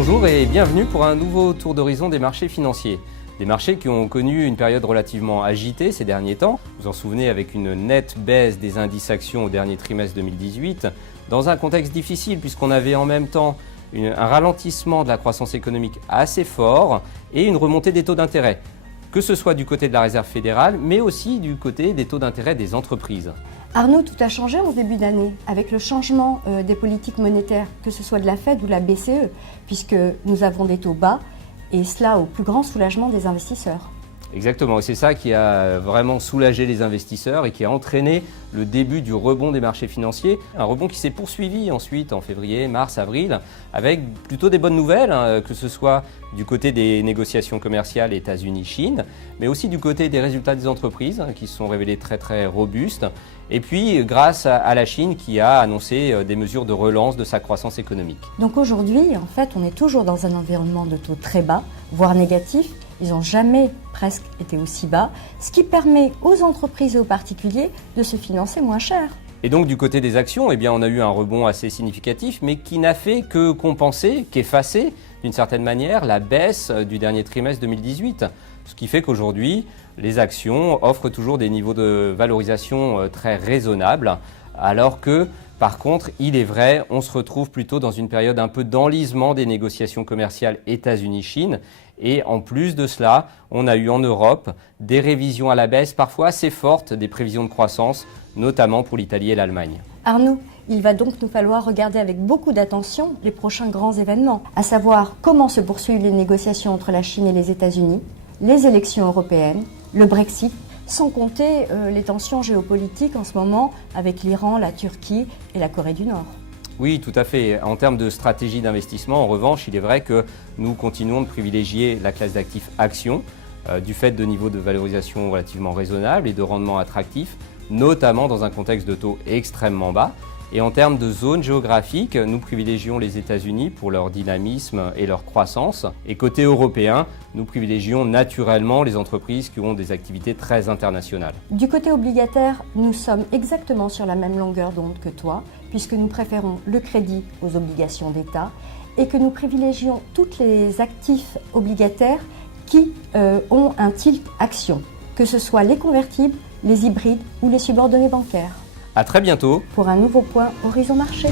Bonjour et bienvenue pour un nouveau tour d'horizon des marchés financiers. Des marchés qui ont connu une période relativement agitée ces derniers temps. Vous vous en souvenez, avec une nette baisse des indices actions au dernier trimestre 2018, dans un contexte difficile puisqu'on avait en même temps un ralentissement de la croissance économique assez fort et une remontée des taux d'intérêt, que ce soit du côté de la Réserve fédérale, mais aussi du côté des taux d'intérêt des entreprises. Arnaud, tout a changé en début d'année avec le changement des politiques monétaires, que ce soit de la Fed ou de la BCE, puisque nous avons des taux bas et cela au plus grand soulagement des investisseurs. Exactement, et c'est ça qui a vraiment soulagé les investisseurs et qui a entraîné le début du rebond des marchés financiers. Un rebond qui s'est poursuivi ensuite en février, mars, avril, avec plutôt des bonnes nouvelles, que ce soit du côté des négociations commerciales États-Unis-Chine, mais aussi du côté des résultats des entreprises qui se sont révélés très robustes. Et puis grâce à la Chine qui a annoncé des mesures de relance de sa croissance économique. Donc aujourd'hui, en fait, on est toujours dans un environnement de taux très bas, voire négatif. Ils n'ont jamais presque été aussi bas, ce qui permet aux entreprises et aux particuliers de se financer moins cher. Et donc du côté des actions, on a eu un rebond assez significatif, mais qui n'a fait que compenser, qu'effacer d'une certaine manière la baisse du dernier trimestre 2018. Ce qui fait qu'aujourd'hui, les actions offrent toujours des niveaux de valorisation très raisonnables, alors que par contre, il est vrai, on se retrouve plutôt dans une période un peu d'enlisement des négociations commerciales États-Unis-Chine. Et en plus de cela, on a eu en Europe des révisions à la baisse parfois assez fortes des prévisions de croissance, notamment pour l'Italie et l'Allemagne. Arnaud, il va donc nous falloir regarder avec beaucoup d'attention les prochains grands événements, à savoir comment se poursuivent les négociations entre la Chine et les États-Unis, les élections européennes, le Brexit, sans compter les tensions géopolitiques en ce moment avec l'Iran, la Turquie et la Corée du Nord. Oui, tout à fait. En termes de stratégie d'investissement, en revanche, il est vrai que nous continuons de privilégier la classe d'actifs actions du fait de niveaux de valorisation relativement raisonnables et de rendements attractifs, notamment dans un contexte de taux extrêmement bas. Et en termes de zones géographiques, nous privilégions les États-Unis pour leur dynamisme et leur croissance. Et côté européen, nous privilégions naturellement les entreprises qui ont des activités très internationales. Du côté obligataire, nous sommes exactement sur la même longueur d'onde que toi, puisque nous préférons le crédit aux obligations d'État et que nous privilégions tous les actifs obligataires qui ont un tilt action, que ce soit les convertibles, les hybrides ou les subordonnés bancaires. À très bientôt pour un nouveau point Horizon Marché.